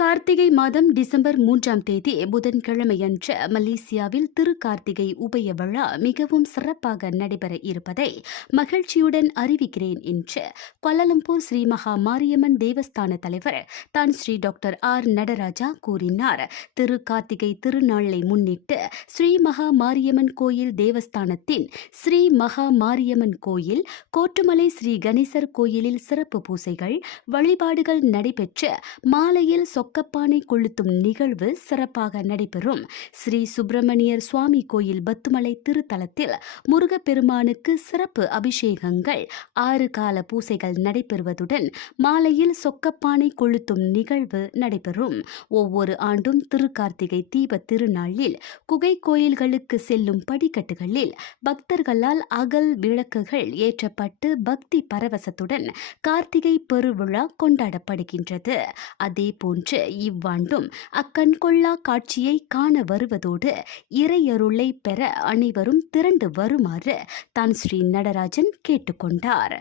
கார்த்திகை மாதம் டிசம்பர் மூன்றாம் தேதி புதன்கிழமையன்று மலேசியாவில் திரு கார்த்திகை உபய விழா மிகவும் சிறப்பாக நடைபெற இருப்பதை மகிழ்ச்சியுடன் அறிவிக்கிறேன் என்று கொலலம்பூர் ஸ்ரீ மகா மாரியம்மன் தேவஸ்தான தலைவர் தான் ஸ்ரீ டாக்டர் ஆர் நடராஜா கூறினார். திரு கார்த்திகை திருநாளை முன்னிட்டு ஸ்ரீ மகா மாரியம்மன் கோயில் தேவஸ்தானத்தின் ஸ்ரீ மகா மாரியம்மன் கோயில் கோட்டுமலை ஸ்ரீ கணேசர் கோயிலில் சிறப்பு பூசைகள் வழிபாடுகள் நடைபெற்று மாலையில் சொக்கப்பானை கொளுத்தும் நிகழ்வு சிறப்பாக நடைபெறும். ஸ்ரீ சுப்பிரமணியர் சுவாமி கோயில் பத்துமலை திருத்தலத்தில் முருகப்பெருமானுக்கு சிறப்பு அபிஷேகங்கள் ஆறு கால பூசைகள் நடைபெறுவதுடன் மாலையில் சொக்கப்பானை கொளுத்தும் நிகழ்வு நடைபெறும். ஒவ்வொரு ஆண்டும் திருக்கார்த்திகை தீப திருநாளில் குகை கோயில்களுக்கு செல்லும் படிக்கட்டுகளில் பக்தர்களால் அகல் விளக்குகள் ஏற்றப்பட்டு பக்தி பரவசத்துடன் கார்த்திகை பெருவிழா கொண்டாடப்படுகின்றது. அதே போன்று இவ்வாண்டும் அக்கண்கொள்ளா காட்சியை காண வருவதோடு இறையருளை பெற அனைவரும் திரண்டு வருமாறு தான் ஸ்ரீ நடராஜன் கேட்டுக்கொண்டார்.